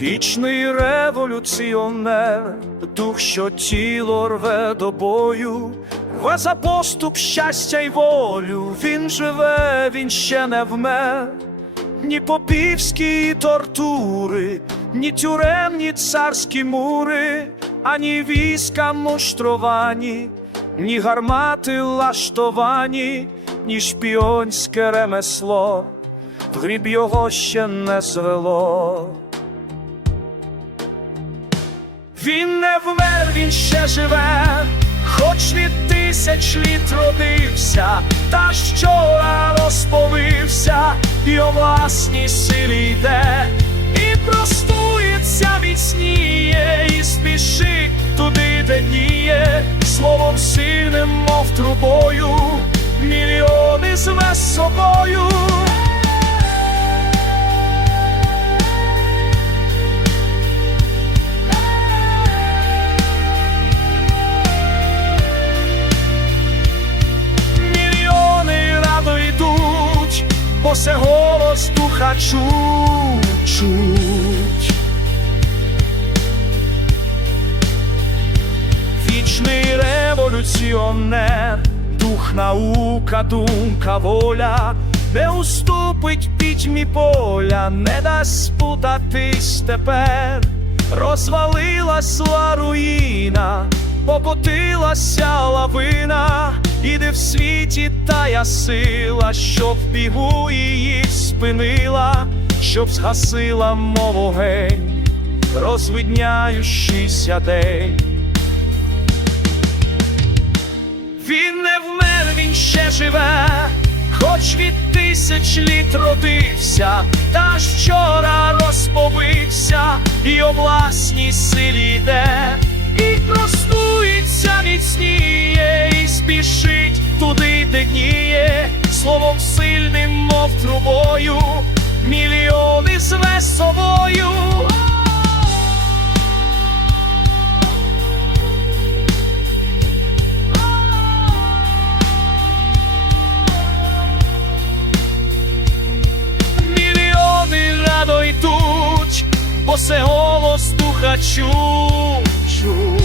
Вічний революціонер, дух, що тіло рве до бою, рве за поступ щастя й волю, він живе, він ще не вмер, ні попівські тортури, ні тюремні царські мури, ані війська муштровані, ні гармати лаштовані, ні шпіонське ремесло, в гріб його ще не звело. Він не вмер, він ще живе, хоч від тисяч літ родився, та щора розповився, і о власній силі йде, і простується, міцніє, і спішить туди, де діє, словом сильним, мов трубою, мільйони зве з собою. Йдуть, бо се голос духа чуть. Вічний революціонер, дух, наука, думка, воля, не уступить пітьмі поля, не дасть спутатись тепер, розвалилась ла руїна, покотилася лавина, іде в світі тая сила, щоб бігу її спинила, щоб згасила мов вогень, розвидняючийся день. Він не вмер, він ще живе, хоч від тисяч літ родився, та щора розповився, і о власній силі йде, і простується, міцніє, і спішить де дніє, словом сильним, мов трубою, мільйони зве з собою. мільйони радо йдуть, бо це голос духа чуть.